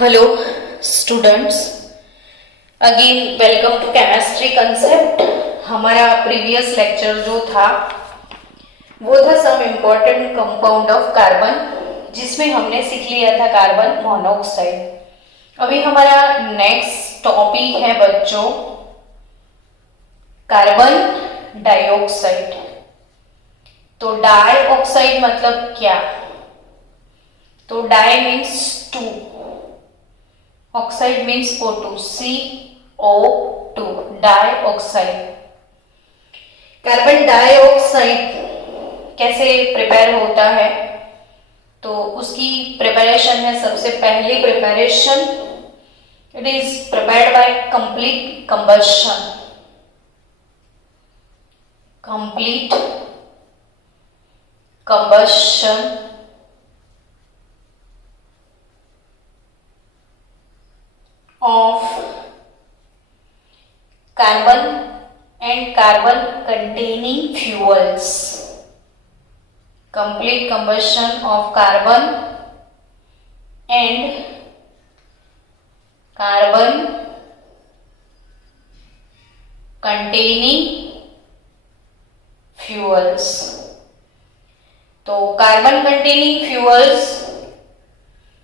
Hello students, again welcome to chemistry concept. हमारा previous lecture जो था वो था some important compound of carbon, जिसमें हमने सीख लिया था कार्बन मोनोऑक्साइड। अभी हमारा नेक्स्ट टॉपिक है बच्चों कार्बन डाइऑक्साइड। तो डाइऑक्साइड मतलब क्या? तो di means two, oxide means O2, CO2, dioxide. Carbon dioxide कैसे प्रिपेयर होता है? तो उसकी प्रिपरेशन है, सबसे पहली preparation it is prepared by complete combustion. Complete combustion of carbon and carbon containing fuels. Complete combustion of carbon and carbon containing fuels. तो carbon containing fuels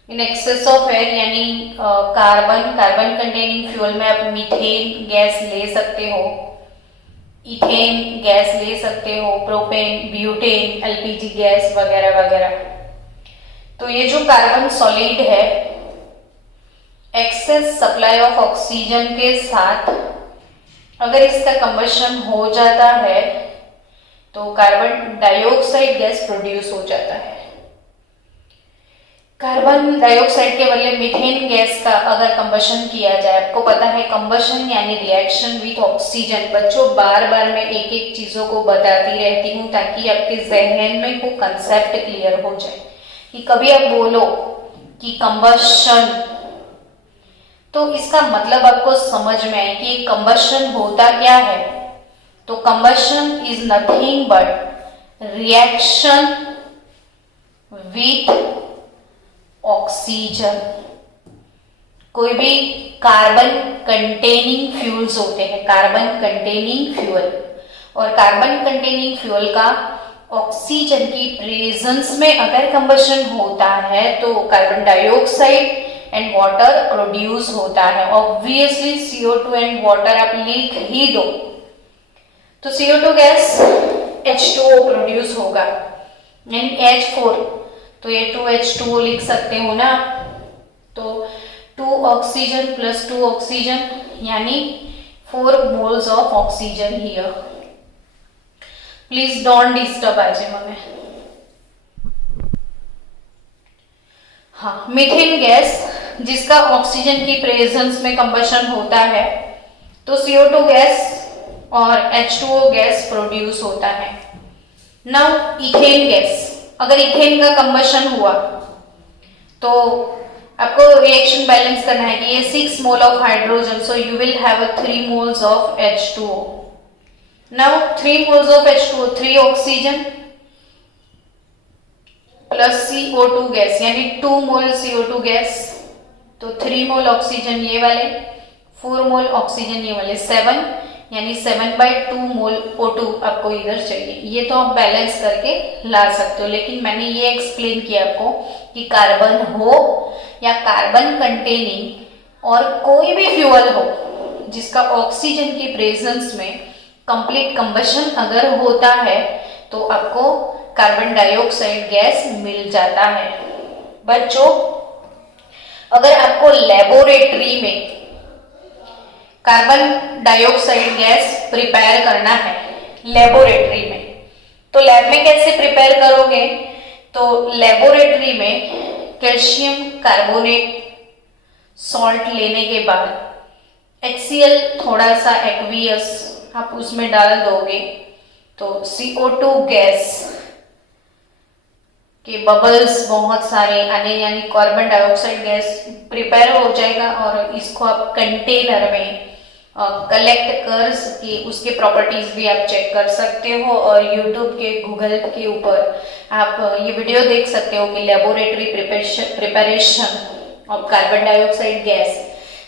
in excess of air, यानी carbon containing fuel में आप methane gas ले सकते हो, ethane gas ले सकते हो, प्रोपेन, ब्यूटेन, एलपीजी गैस वगैरह वगैरह। तो ये जो कार्बन सॉलिड है, एक्सेस सप्लाई ऑफ ऑक्सीजन के साथ अगर इसका कंबशन हो जाता है तो कार्बन डाइऑक्साइड गैस प्रोड्यूस हो जाता है। कार्बन डाइऑक्साइड के बदले मीथेन गैस का अगर कंबशन किया जाए, आपको पता है कंबशन यानी रिएक्शन विथ ऑक्सीजन। बच्चों बार बार मैं एक एक चीजों को बताती रहती हूँ ताकि आपके जहन में वो कंसेप्ट क्लियर हो जाए कि कभी आप बोलो कि कंबशन, तो इसका मतलब आपको समझ में आए कि कंबशन होता क्या है। तो combustion is nothing but reaction with oxygen. कोई भी कार्बन कंटेनिंग फ्यूल्स होते हैं, कार्बन कंटेनिंग फ्यूल, और कार्बन कंटेनिंग फ्यूल का ऑक्सीजन की प्रेजेंस में अगर कंबशन होता है तो carbon dioxide and water produce होता है। ऑब्वियसली CO2 एंड वाटर आप लिख ही दो, तो CO2 गैस H2O प्रोड्यूस होगा, यानी H4, तो ये 2H2O लिख सकते हो ना। तो 2 ऑक्सीजन प्लस 2 ऑक्सीजन यानी 4 moles of oxygen here. Please don't disturb आज हमें। हाँ, मीथेन गैस जिसका ऑक्सीजन की प्रेजेंस में कंबशन होता है तो CO2 गैस और H2O गैस प्रोड्यूस होता है। नाउ इथेन गैस, अगर इथेन का कंबशन हुआ तो आपको रिएक्शन बैलेंस करना है कि ये 6 mole of hydrogen, so you will have 3 moles of H2O। Now 3 moles of H2O, 3 oxygen plus CO2 gas यानी 2 मोल CO2 गैस, तो 3 मोल ऑक्सीजन ये वाले, 4 मोल ऑक्सीजन ये वाले, 7 यानी 7/2 मोल O2 आपको इधर चाहिए। ये तो आप बैलेंस करके ला सकते हो, लेकिन मैंने ये एक्सप्लेन किया आपको कि कार्बन हो या कार्बन कंटेनिंग और कोई भी फ्यूल हो जिसका ऑक्सीजन की प्रेजेंस में कंप्लीट कंबशन अगर होता है तो आपको कार्बन डाइऑक्साइड गैस मिल जाता है। बच्चों अगर आपको लेबोरेटरी में कार्बन डाइऑक्साइड गैस प्रिपेयर करना है लेबोरेटरी में, तो लैब में कैसे प्रिपेयर करोगे? तो लेबोरेटरी में कैल्शियम कार्बोनेट सॉल्ट लेने के बाद HCl थोड़ा सा एक्वियस आप उसमें डाल दोगे तो CO2 गैस के बबल्स बहुत सारे आने यानी कार्बन डाइऑक्साइड गैस प्रिपेयर हो जाएगा, और इसको आप कंटेनर में कलेक्ट कर के उसके प्रॉपर्टीज भी आप चेक कर सकते हो, और यूट्यूब के गूगल के ऊपर आप ये वीडियो देख सकते हो कि laboratory preparation of carbon dioxide gas,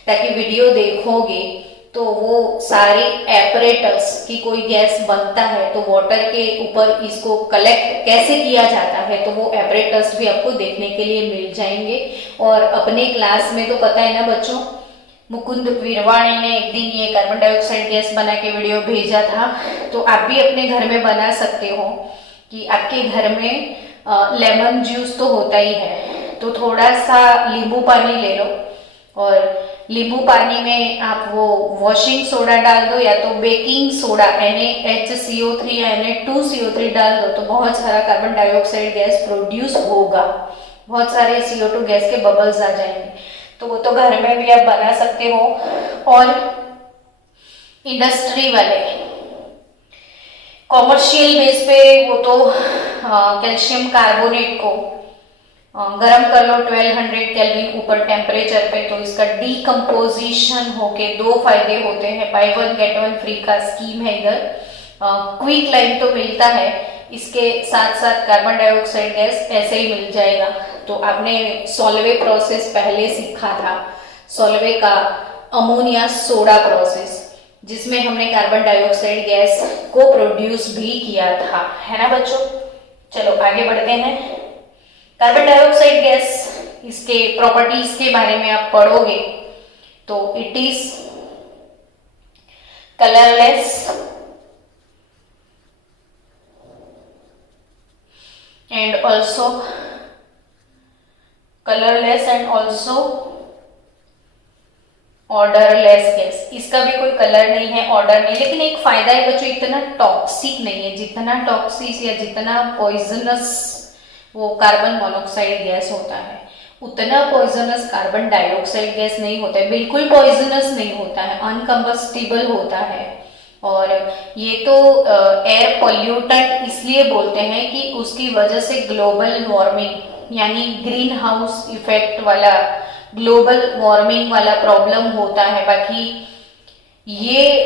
ताकि वीडियो देखोगे तो वो सारी एपरेटस की कोई गैस बनता है तो वाटर के ऊपर इसको कलेक्ट कैसे किया जाता है, तो वो एपरेटस भी आपको देखने के लिए मिल जाएंगे। और अपने क्लास में तो पता है ना बच्चों, मुकुंद विरवाणी ने एक दिन ये कार्बन डाइऑक्साइड गैस बना के वीडियो भेजा था, तो आप भी अपने घर में बना सकते हो। कि आपके घर में लेमन जूस तो होता ही है, तो थोड़ा सा नींबू पानी ले लो और नींबू पानी में आप वो वॉशिंग सोडा डाल दो या तो बेकिंग सोडा NaHCO3 या Na2CO3 डाल दो, तो बहुत सारा कार्बन डाइऑक्साइड गैस प्रोड्यूस होगा, बहुत सारे CO2 गैस के बबल्स आ जाएंगे। तो वो तो घर में भी आप बना सकते हो। और इंडस्ट्री वाले कॉमर्शियल बेस पे वो तो कैल्शियम कार्बोनेट को गरम कर लो 1200 केल्विन ऊपर टेम्परेचर पे, तो इसका डीकम्पोजिशन होके दो फायदे होते हैं, by one get one free का स्कीम है इधर। क्विक लाइन तो मिलता है, इसके साथ साथ कार्बन डाइऑक्साइड गैस ऐसे ही मिल जाएगा। तो आपने सोलवे प्रोसेस पहले सीखा था, सोलवे का अमोनिया सोडा प्रोसेस, जिसमें हमने कार्बन डाइऑक्साइड गैस को प्रोड्यूस भी किया था, है ना बच्चों। चलो आगे बढ़ते हैं। कार्बन डाइऑक्साइड गैस, इसके प्रॉपर्टीज के बारे में आप पढ़ोगे तो it is colourless and also odourless gas. इसका भी कोई कलर नहीं है, ऑर्डर नहीं, लेकिन एक फायदा है बच्चों, इतना टॉक्सिक नहीं है। जितना टॉक्सिक या जितना पॉइजनस वो कार्बन मोनोऑक्साइड गैस होता है, उतना पॉइजनस कार्बन डाइऑक्साइड गैस नहीं होता है, बिल्कुल पॉइजनस नहीं होता है, अनकम्बस्टिबल होता है। और ये तो एयर पॉल्यूटेंट इसलिए बोलते हैं कि उसकी वजह से ग्लोबल वार्मिंग यानी ग्रीन हाउस इफेक्ट वाला, ग्लोबल वार्मिंग वाला प्रॉब्लम होता है। बाकी ये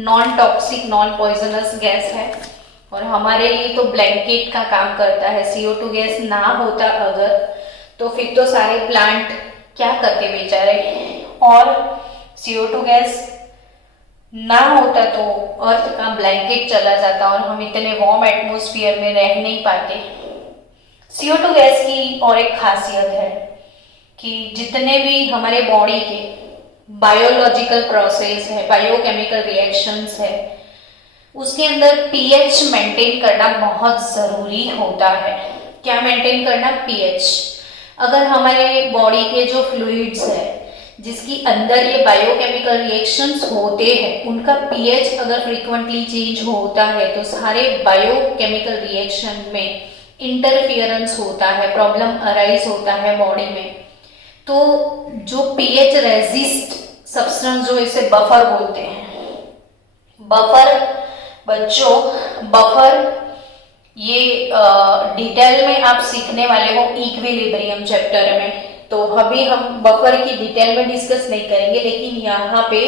non toxic non poisonous gas है और हमारे लिए तो ब्लैंकेट का काम करता है। CO2 गैस ना होता अगर, तो फिर तो सारे प्लांट क्या करते बेचारे, और CO2 गैस ना होता तो अर्थ का ब्लैंकेट चला जाता और हम इतने वार्म एटमॉस्फेयर में रह नहीं पाते। CO2 गैस की और एक खासियत है कि जितने भी हमारे बॉडी के बायोलॉजिकल प्रोसेस है, बायोकेमिकल रिएक्शंस है, उसके अंदर pH मेंटेन करना बहुत जरूरी होता है। क्या मेंटेन करना? pH। अगर हमारे बॉडी के जो फ्लूइड्स है जिसकी अंदर ये बायोकेमिकल रिएक्शंस होते हैं, उनका pH अगर फ्रीक्वेंटली चेंज होता है तो सारे बायोकेमिकल रिएक्शन में इंटरफियरेंस होता है, प्रॉब्लम अराइज होता है बॉडी में। तो जो pH रेजिस्ट सब्सटेंस, जो इसे बफर बोलते हैं, बफर बच्चों, बफर ये डिटेल में आप सीखने वाले हो इक्विलिब्रियम चैप्टर में, तो अभी हम बफर की डिटेल में डिस्कस नहीं करेंगे, लेकिन यहाँ पे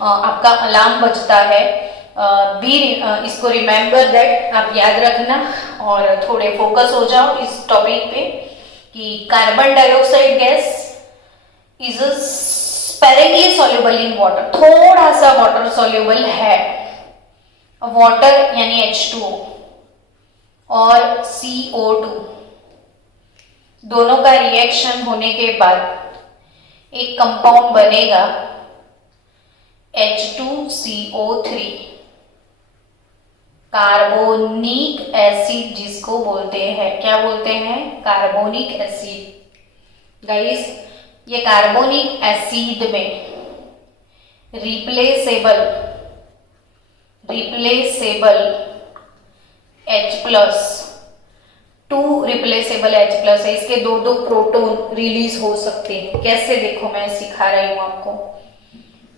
आपका अलार्म बजता है, इसको रिमेंबर दैट, आप याद रखना और थोड़े फोकस हो जाओ इस टॉपिक पे कि carbon dioxide gas is sparingly soluble in water, थोड़ा सा वाटर सॉल्युबल है। वाटर यानी H2O और CO2 दोनों का रिएक्शन होने के बाद एक कंपाउंड बनेगा H2CO3, कार्बोनिक एसिड जिसको बोलते हैं। क्या बोलते हैं? Carbonic acid. गाइस, ये कार्बोनिक एसिड में रिप्लेसेबल H+2 रिप्लेसेबल H+ है, इसके दो प्रोटॉन रिलीज हो सकते हैं। कैसे? देखो मैं सिखा रही हूं आपको।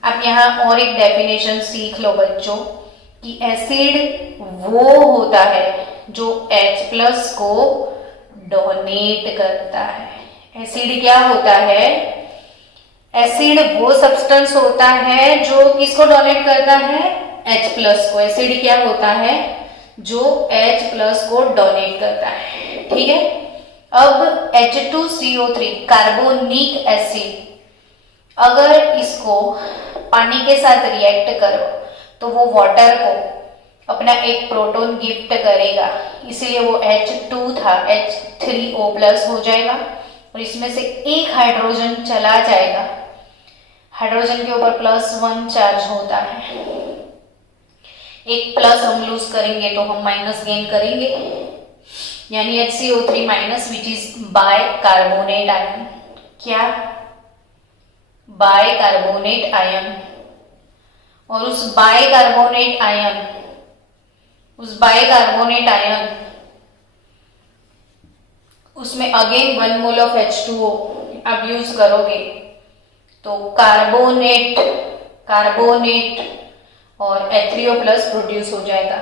आप यहाँ और एक डेफिनेशन सीख लो बच्चों कि एसिड वो होता है जो H+ को डोनेट करता है। एसिड क्या होता है? एसिड वो सब्सटेंस होता है जो किसको डोनेट करता है? H+ को। एसिड क्या होता है? जो H+ को डोनेट करता है। ठीक है, अब H2CO3 कार्बोनिक एसिड, अगर इसको पानी के साथ रिएक्ट करो तो वो वाटर को अपना एक प्रोटॉन गिफ्ट करेगा, इसलिए वो H2 था H3O+ हो जाएगा और इसमें से एक हाइड्रोजन चला जाएगा। हाइड्रोजन के ऊपर +1 चार्ज होता है, एक प्लस हम लूज करेंगे तो हम माइनस गेन करेंगे, यानी HCO3 minus which is bicarbonate ion. क्या? Bicarbonate ion. और उस बाय कार्बोनेट आयन उसमें अगेन 1 मोल ऑफ H2O आप यूज करोगे तो कार्बोनेट और H3O+ प्रोड्यूस हो जाएगा।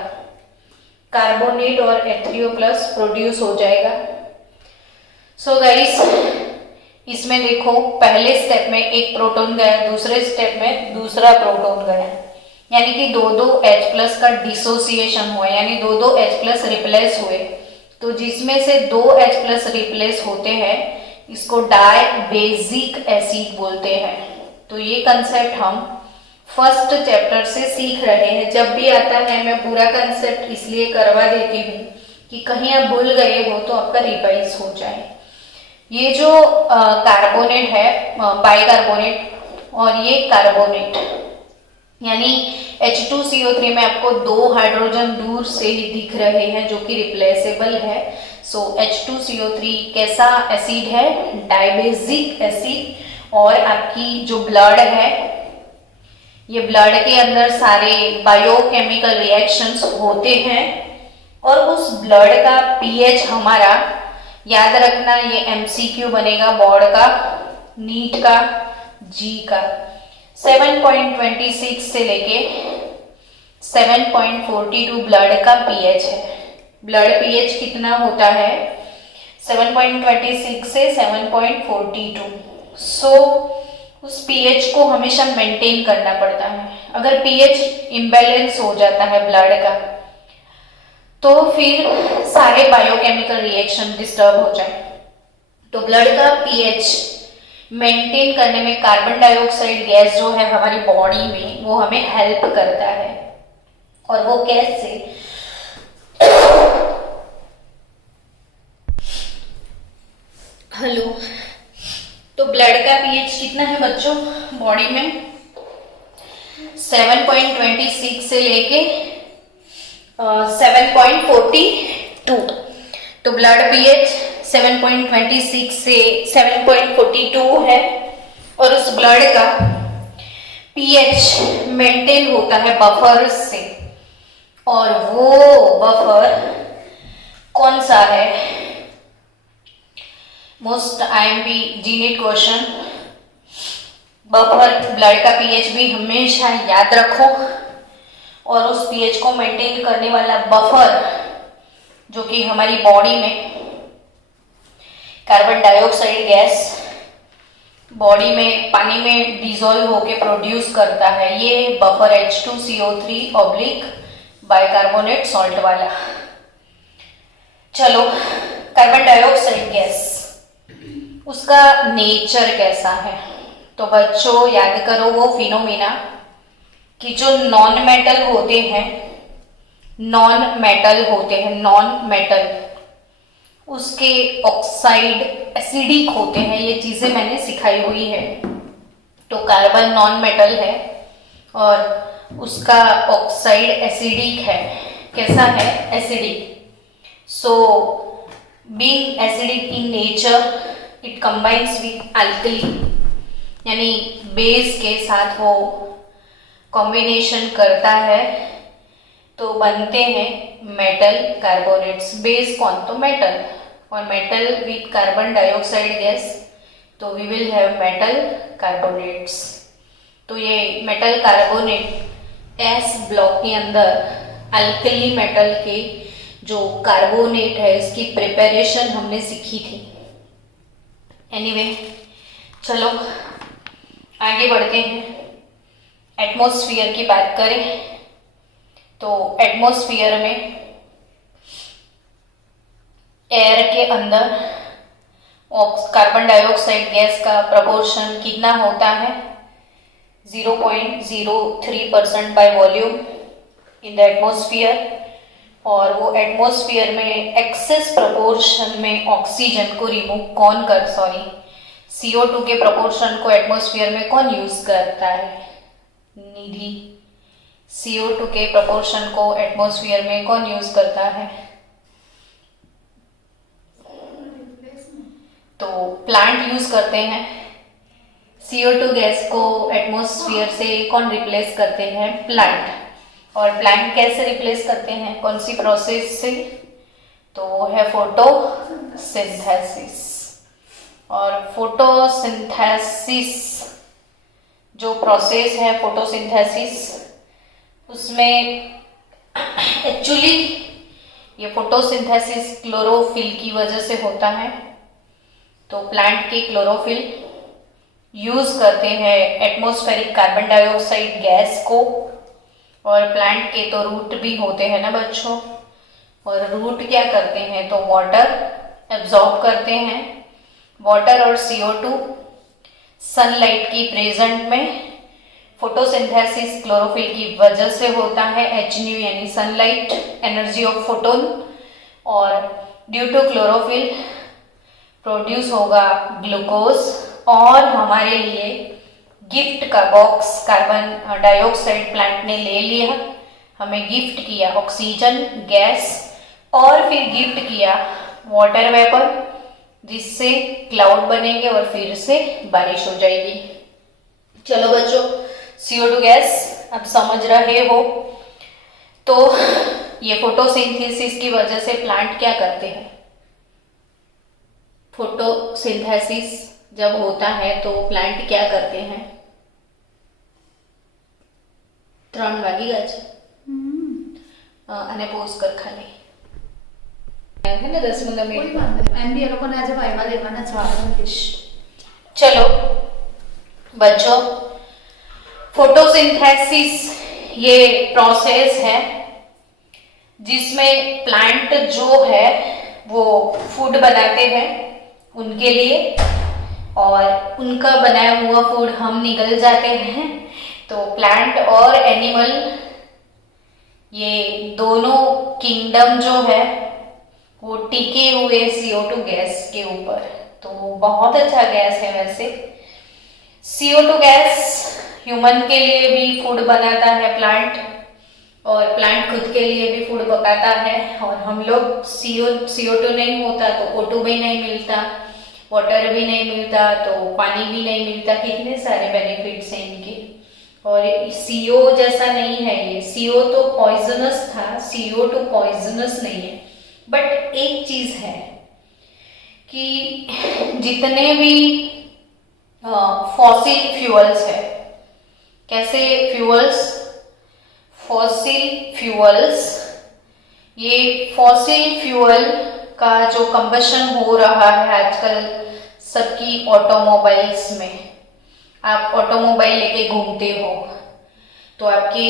कार्बोनेट और H3O+ प्रोड्यूस हो जाएगा। सो गाइस, इसमें देखो पहले स्टेप में एक प्रोटॉन गया, दूसरे स्टेप में दूसरा प्रोटॉन गया, यानी कि दो H+ का डिसोसिएशन हुआ, यानी दो H+ रिप्लेस हुए। तो जिसमें से 2 H+ रिप्लेस होते हैं इसको डायबेजिक एसिड बोलते हैं। तो ये कंसेप्ट हम फर्स्ट चैप्टर से सीख रहे हैं। जब भी आता है मैं पूरा कंसेप्ट इसलिए करवा देती हूँ कि कहीं आप भूल गए हो तो आपका रिवाइज हो जाए। ये जो कार्बोनेट है, बाइकार्बोनेट, और ये कार्बोनेट, यानी H2CO3 में आपको 2 हाइड्रोजन दूर से ही दिख रहे हैं जो कि रिप्लेसेबल है। सो H2CO3 कैसा एसिड है? डायबेजिक एसिड। और आपकी जो ब्लड है, ये ब्लड के अंदर सारे बायोकेमिकल रिएक्शंस होते हैं और उस ब्लड का पीएच हमारा, याद रखना ये MCQ बनेगा बोर्ड का, नीट का, जी का, 7.26 से लेके 7.42 ब्लड का पीएच है। ब्लड पीएच कितना होता है? 7.26 से 7.42। सो उस पीएच को हमेशा मेंटेन करना पड़ता है। अगर पीएच इम्बैलेंस हो जाता है ब्लड का तो फिर सारे बायोकेमिकल रिएक्शन डिस्टर्ब हो जाए। तो ब्लड का पीएच मेंटेन करने में कार्बन डाइऑक्साइड गैस जो है हमारी बॉडी में वो हमें हेल्प करता है। और वो कैसे? हेलो, तो ब्लड का पीएच कितना है बच्चों बॉडी में? 7.26 से लेके 7.42। तो ब्लड पीएच 7.26 से 7.42 है और उस ब्लड का पीएच मेंटेन होता है बफर से। और वो बफर कौन सा है? Most IMP JEE NEET question. Buffer blood का पीएच भी हमेशा याद रखो। और उस पीएच को मेंटेन करने वाला बफर जो कि हमारी बॉडी में कार्बन डाइऑक्साइड गैस बॉडी में पानी में डिसॉल्व होके प्रोड्यूस करता है, ये buffer H2CO3 oblique bicarbonate salt वाला। चलो, कार्बन डाइऑक्साइड गैस, उसका नेचर कैसा है? तो बच्चों याद करो वो फिनोमिना कि जो नॉन मेटल होते हैं, नॉन मेटल, उसके ऑक्साइड एसिडिक होते हैं। ये चीजें मैंने सिखाई हुई है। तो कार्बन नॉन मेटल है और उसका ऑक्साइड एसिडिक है। कैसा है? Acidic. So being acidic in nature it combines with alkali, यानी बेस के साथ वो कॉम्बिनेशन करता है तो बनते हैं मेटल कार्बोनेट्स। बेस कौन? तो मेटल, और metal with carbon dioxide gas, तो we will have metal carbonates. तो ये मेटल कार्बोनेट एस ब्लॉक के अंदर अल्कली मेटल के जो कार्बोनेट है इसकी प्रिपरेशन हमने सीखी थी। एनीवे, चलो आगे बढ़ते हैं। एटमॉस्फेयर की बात करें तो एटमॉस्फेयर में एयर के अंदर कार्बन डाइऑक्साइड गैस का प्रपोर्शन कितना होता है, 0.03% by volume in the atmosphere. और वो एटमॉस्फेयर में एक्सेस प्रपोर्शन में ऑक्सीजन को CO2 के प्रपोर्शन को एटमॉस्फेयर में कौन यूज करता है, निधि। CO2 के प्रपोर्शन को एटमॉस्फेयर में कौन यूज करता है, तो प्लांट यूज करते हैं। CO2 गैस को एटमॉस्फेयर से कौन रिप्लेस करते हैं, प्लांट। और प्लांट कैसे रिप्लेस करते हैं, कौन सी प्रोसेस से, तो है फोटोसिंथेसिस। और फोटोसिंथेसिस जो प्रोसेस है फोटोसिंथेसिस, उसमें एक्चुअली ये फोटोसिंथेसिस क्लोरोफिल की वजह से होता है। तो प्लांट के क्लोरोफिल यूज करते हैं एटमॉस्फेरिक कार्बन डाइऑक्साइड गैस को। और प्लांट के तो रूट भी होते हैं ना बच्चों, और रूट क्या करते हैं, तो वाटर एब्जॉर्ब करते हैं। वाटर और CO2 सनलाइट की प्रेजेंट में फोटोसिंथेसिस क्लोरोफिल की वजह से होता है, HNU यानी सनलाइट, एनर्जी ऑफ फोटोन। और ड्यू टू क्लोरोफिल प्रोड्यूस होगा ग्लूकोज। और हमारे लिए गिफ्ट का बॉक्स कार्बन डाइऑक्साइड प्लांट ने ले लिया, हमें गिफ्ट किया ऑक्सीजन गैस, और फिर गिफ्ट किया वाटर वेपर, जिससे क्लाउड बनेंगे और फिर से बारिश हो जाएगी। चलो बच्चों, CO2 गैस अब समझ रहे हो। तो ये फोटोसिंथेसिस की वजह से प्लांट क्या करते हैं, फोटोसिंथेसिस जब होता है तो प्लांट क्या करते हैं, 3 વાગી ગયા છે અને પોઝ કર ખાલી है ना 10-15 मिनट। एम बी लोगों ने आज वाइवा लेवाना फिश। चलो बच्चों, फोटोसिंथेसिस ये प्रोसेस है जिसमें प्लांट जो है वो फूड बनाते हैं उनके लिए, और उनका बनाया हुआ फूड हम निकल जाते हैं। तो प्लांट और एनिमल ये दोनों किंगडम जो है वो टिके हुए CO2 गैस के ऊपर। तो बहुत अच्छा गैस है वैसे। CO2 गैस ह्यूमन के लिए भी फूड बनाता है प्लांट, और प्लांट खुद के लिए भी फूड पकाता है। और हम लोग CO2 नहीं होता तो O2 भी नहीं मिलता, वाटर भी नहीं मिलता तो पानी भी नहीं मिलता। कितने सारे बेनिफिट्स हैं इनके। और CO जैसा नहीं है ये, CO तो पॉइजनस था, CO2 पॉइजनस नहीं है। बट एक चीज है कि जितने भी फॉसिल फ्यूल्स है, कैसे फ्यूल्स, फॉसिल फ्यूल्स, ये फॉसिल फ्यूल का जो कंबशन हो रहा है आजकल सबकी ऑटोमोबाइल्स में, आप ऑटोमोबाइल लेके घूमते हो तो आपके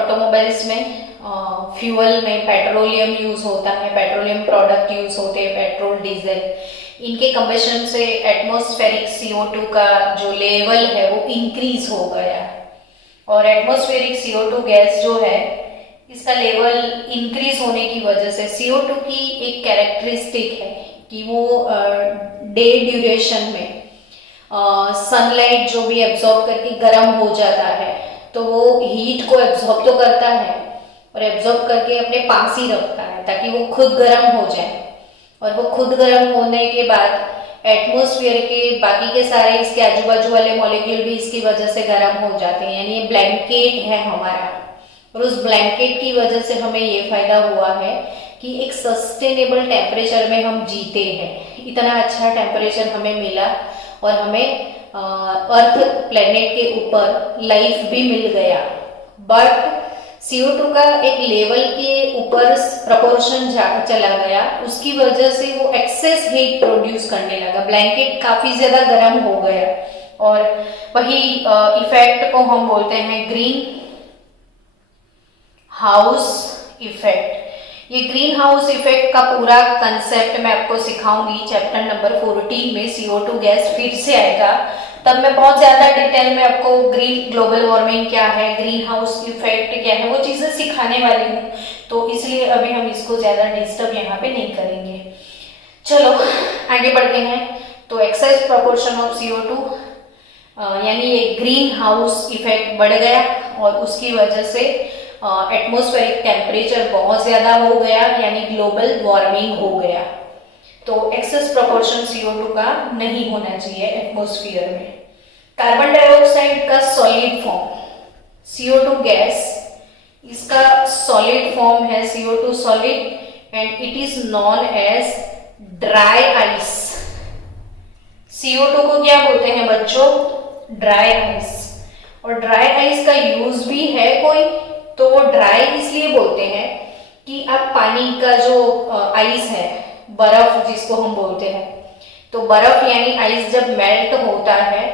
ऑटोमोबाइल्स में फ्यूल में पेट्रोलियम यूज होता है, पेट्रोलियम प्रोडक्ट यूज होते हैं, पेट्रोल डीजल। इनके कंबशन से एटमॉस्फेरिक CO2 का जो लेवल है वो इंक्रीज हो गया। और एटमॉस्फेरिक CO2 गैस जो है इसका लेवल इंक्रीज होने की वजह से CO2 की एक कैरेक्टरिस्टिक है कि वो डे ड्यूरेशन में सनलाइट जो भी एब्जॉर्ब करके गर्म हो जाता है, तो वो हीट को एब्जॉर्ब तो करता है और एब्जॉर्ब करके अपने पास ही रखता है ताकि वो खुद गर्म हो जाए। और वो खुद गर्म होने के बाद एटमॉस्फेयर के बाकी के सारे इसके आजू बाजू वाले मॉलिक्यूल भी इसकी वजह से गर्म हो जाते हैं, यानी ये ब्लैंकेट है हमारा। और उस ब्लैंकेट की वजह से हमें ये फायदा हुआ है कि एक सस्टेनेबल टेम्परेचर में हम जीते हैं। इतना अच्छा टेम्परेचर हमें मिला और हमें अर्थ प्लेनेट के ऊपर लाइफ भी मिल गया। बट CO2 का एक लेवल के ऊपर प्रपोर्शन चला गया, उसकी वजह से वो एक्सेस हीट प्रोड्यूस करने लगा, ब्लैंकेट काफी ज्यादा गर्म हो गया। और वही इफेक्ट को हम बोलते हैं ग्रीन हाउस इफेक्ट। ये ग्रीन हाउस इफेक्ट का पूरा कंसेप्ट मैं आपको सिखाऊंगी चैप्टर नंबर 14 में। CO2 गैस फिर से आएगा, तब मैं बहुत ज्यादा डिटेल में आपको ग्लोबल वार्मिंग क्या है, ग्रीन हाउस इफेक्ट क्या है, वो चीजें सिखाने वाली हूँ। तो इसलिए अभी हम इसको ज्यादा डिस्टर्ब यहाँ पे नहीं करेंगे। चलो आगे बढ़ते हैं। तो एक्सेस प्रोपोर्शन ऑफ CO2 यानी ये ग्रीन हाउस इफेक्ट बढ़ गया और उसकी वजह से एटमॉस्फेरिक टेम्परेचर बहुत ज्यादा हो गया, यानी ग्लोबल वार्मिंग हो गया। तो एक्सेस प्रोपोर्शन CO2 का नहीं होना चाहिए एटमॉस्फेयर में। कार्बन डाइऑक्साइड का सॉलिड फॉर्म CO2 गैस, इसका सॉलिड फॉर्म है CO2 solid and it is known as dry ice. CO2 को क्या बोलते हैं बच्चों? Dry ice. और ड्राई आइस का यूज भी है कोई, तो वो ड्राई इसलिए बोलते हैं कि अब पानी का जो आइस है, बर्फ जिसको हम बोलते हैं, तो बर्फ यानी आइस जब मेल्ट होता है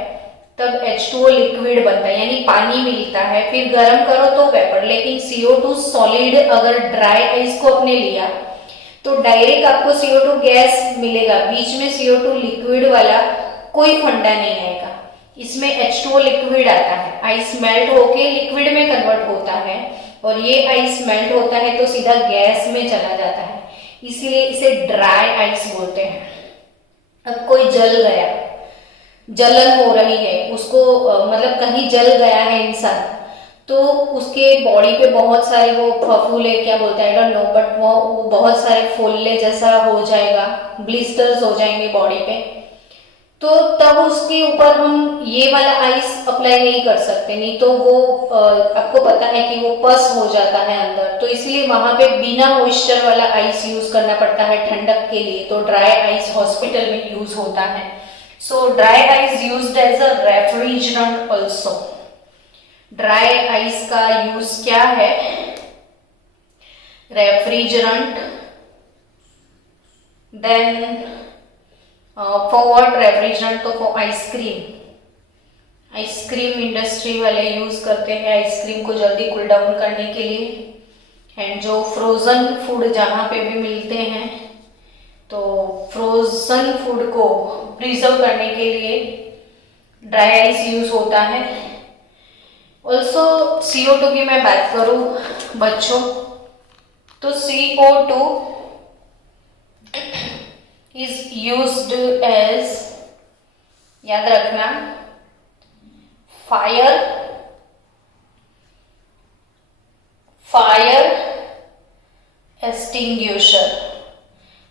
तब H2O लिक्विड बनता है, यानी पानी मिलता है, फिर गर्म करो तो वेपर। लेकिन CO2 सॉलिड अगर ड्राई आइस को अपने लिया तो डायरेक्ट आपको CO2 गैस मिलेगा, बीच में CO2 लिक्विड वाला कोई फंडा नहीं आएगा। इसमें H2O लिक्विड आता है, आइस मेल्ट होके लिक्विड में कन्वर्ट होता है और ये आइस मेल्ट होता है तो सीधा गैस में चला जाता है, इसलिए इसे ड्राई आइस बोलते हैं। अब कोई जल गया, जलन हो रही है उसको, मतलब कहीं जल गया है इंसान, तो उसके बॉडी पे बहुत सारे वो फफूले, क्या बोलते हैं आई डोंट नो, बट वो बहुत सारे फोल्ले जैसा हो जाएगा, ब्लिस्टर्स हो जाएंगे बॉडी पे। तो तब उसके ऊपर हम ये वाला आइस अप्लाई नहीं कर सकते, नहीं तो वो आपको पता है कि वो पस हो जाता है अंदर, तो इसलिए वहां पे बिना मॉइस्चर वाला आइस यूज करना पड़ता है ठंडक के लिए। तो ड्राई आइस हॉस्पिटल में यूज होता है। So dry ice used as a refrigerant also. Dry ice का यूज क्या है? Refrigerant. Then for what refrigerant? तो फॉर आइसक्रीम। आइसक्रीम इंडस्ट्री वाले यूज करते हैं आइसक्रीम को जल्दी कूल डाउन करने के लिए। एंड जो फ्रोजन फूड जहां पे भी मिलते हैं, तो फ्रोजन फूड को प्रिजर्व करने के लिए ड्राई आइस यूज होता है। ऑल्सो CO2 की मैं बात करूं बच्चों, तो CO2 इज यूज्ड एज, याद रखना, फायर एक्सटिंग्विशर।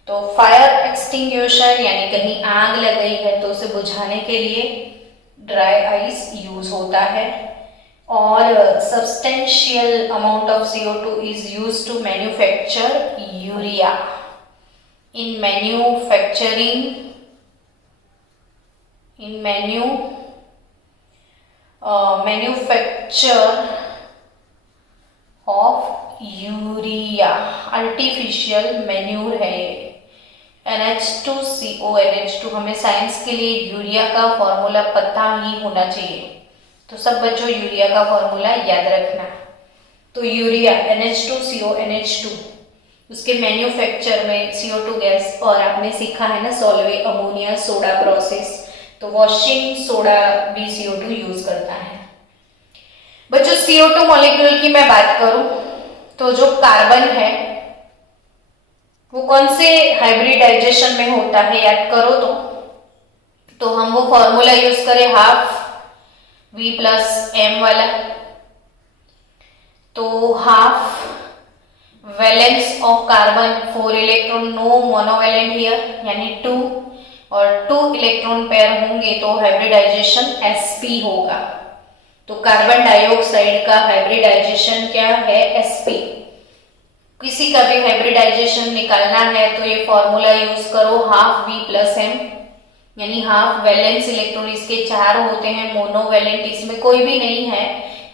तो फायर एक्सटिंग्विशर यानी कहीं आग लग गई है तो उसे बुझाने के लिए ड्राई आइस यूज होता है। और substantial amount of CO2 is used to manufacture urea. In manufacturing, manufacture of urea, artificial manure है NH2CO NH2। हमें साइंस के लिए यूरिया का फॉर्मूला पता ही होना चाहिए, तो सब बच्चों यूरिया का फॉर्मूला याद रखना। तो यूरिया NH2CO NH2, उसके मैन्युफैक्चर में CO2 गैस, और आपने सीखा है ना सॉल्वे अमोनिया सोडा प्रोसेस, तो वॉशिंग सोडा भी CO2 यूज करता है। बच्चों CO2 मॉलिक्यूल की मैं बात करूं तो जो कार्बन है वो कौन से हाइब्रिडाइजेशन में होता है, याद करो तो हम वो फॉर्मूला यूज करें ½ V+m वाला। तो half valence of carbon 4 electron, no monovalent here, यानी 2, और 2 इलेक्ट्रॉन पेयर होंगे तो हाइब्रिडाइजेशन sp होगा। तो कार्बन डाइऑक्साइड का हाइब्रिडाइजेशन क्या है? sp। किसी का भी हाइब्रिडाइजेशन निकालना है तो ये फॉर्मूला यूज करो ½ V+m, यानी हाफ वैलेंस इलेक्ट्रॉन इसके 4 होते हैं, मोनोवैलेंट इसमें कोई भी नहीं है,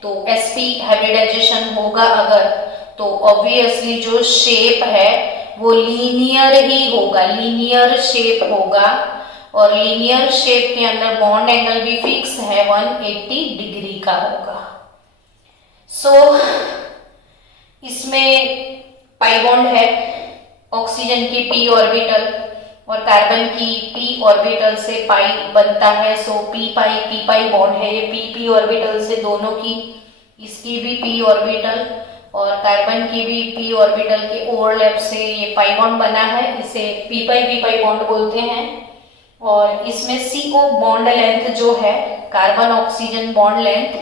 तो sp हाइब्रिडाइजेशन होगा अगर, तो ऑब्वियसली जो शेप है वो लीनियर ही होगा, लीनियर शेप होगा, और लीनियर शेप के अंदर बॉन्ड एंगल भी फिक्स है 180 डिग्री का होगा। सो इसमें पाई बॉन्ड है, ऑक्सीजन की p ऑर्बिटल और कार्बन की p ऑर्बिटल से पाई बनता है, सो p पाई बॉन्ड है, ये p ऑर्बिटल से दोनों की, इसकी भी p ऑर्बिटल और कार्बन की भी p ऑर्बिटल के ओवरलैप से ये पाई बॉन्ड बना है, इसे p पाई बॉन्ड बोलते हैं। और इसमें CO बॉन्ड लेंथ जो है, कार्बन ऑक्सीजन बॉन्ड लेंथ,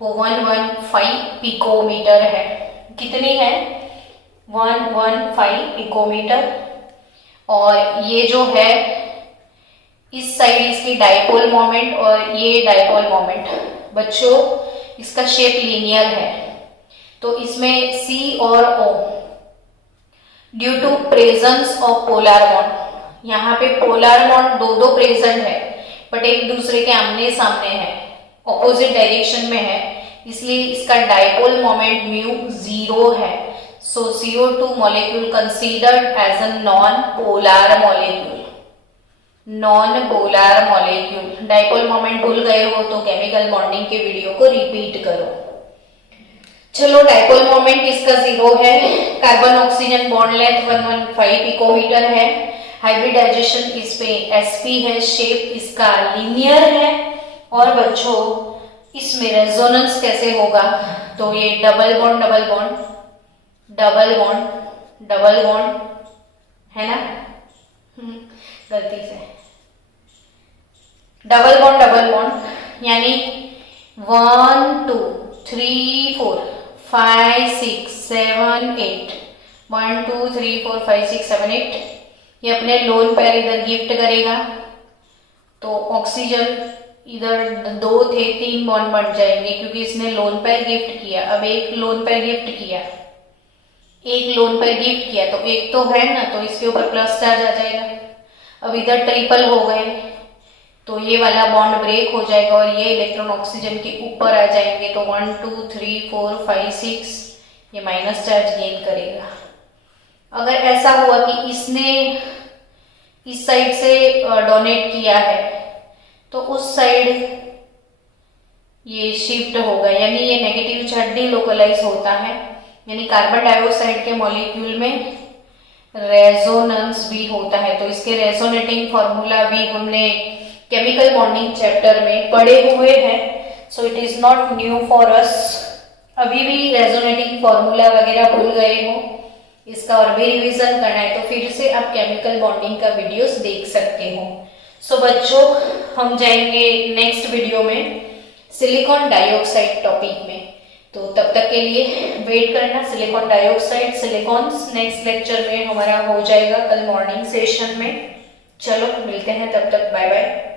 वो 115 पिकोमीटर है। कितनी है? 115 पिकोमीटर। और ये जो है, इस साइड इसकी डाइपोल मोमेंट और ये डाइपोल मोमेंट, बच्चों इसका शेप लीनियर है, तो इसमें C और O due to presence of polar bond, यहाँ पे पोलर बॉन्ड दो प्रेजेंट है बट एक दूसरे के आमने सामने है, ऑपोजिट डायरेक्शन में है, इसलिए इसका डाइपोल मोमेंट म्यू 0 है। So CO2 molecule considered as a non polar molecule. Non polar molecule. Dipole moment भूल गए हो तो केमिकल बॉन्डिंग के वीडियो को रिपीट करो। चलो, डाइपोल मोमेंट इसका 0 है, carbon oxygen bond length 115 picometre है, हाइब्रिडाइजेशन इस पे sp है, शेप इसका लीनियर है। और बच्चों इसमें रेजोनेंस कैसे होगा, तो ये double bond double bond double bond double bond है ना, गलती से डबल बॉन्ड यानी 1 2 3 4 5 6 7 8 1 2 3 4 5 6 7 8, ये अपने लोन पैर इधर गिफ्ट करेगा, तो ऑक्सीजन इधर 2 थे 3 बॉन्ड बन जाएंगे क्योंकि इसने लोन पैर गिफ्ट किया। अब एक लोन पैर गिफ्ट किया, एक लोन पैर गिफ्ट किया, तो एक तो है ना, तो इसके ऊपर प्लस चार्ज आ जाएगा। अब इधर ट्रिपल हो गए तो ये वाला बॉन्ड ब्रेक हो जाएगा और ये इलेक्ट्रॉन ऑक्सीजन के ऊपर आ जाएंगे, तो 1 2 3 4 5 6 ये माइनस चार्ज गेन करेगा। अगर ऐसा हुआ कि इसने इस साइड से डोनेट किया है तो उस साइड ये शिफ्ट होगा, यानी ये नेगेटिव चार्ज डिलोकलाइज होता है, यानी कार्बन डाइऑक्साइड के मॉलिक्यूल में रेजोनेंस भी होता है। तो इसके रेजोनेटिंग फॉर्मूला भी हमने केमिकल बॉन्डिंग चैप्टर में पढ़े हुए हैं, so it is not new for us. अभी भी रेजोनेटिंग फॉर्मूला वगैरह भूल गए हो, इसका और भी रिवीजन करना है तो फिर से आप केमिकल बॉन्डिंग का वीडियोस देख सकते हो। सो बच्चों, हम जाएंगे नेक्स्ट वीडियो में सिलिकॉन डाइऑक्साइड टॉपिक में, तो तब तक के लिए वेट करना। Silicon dioxide, silicon next lecture में हमारा हो जाएगा कल मॉर्निंग सेशन में। चलो मिलते हैं, तब तक बाय बाय।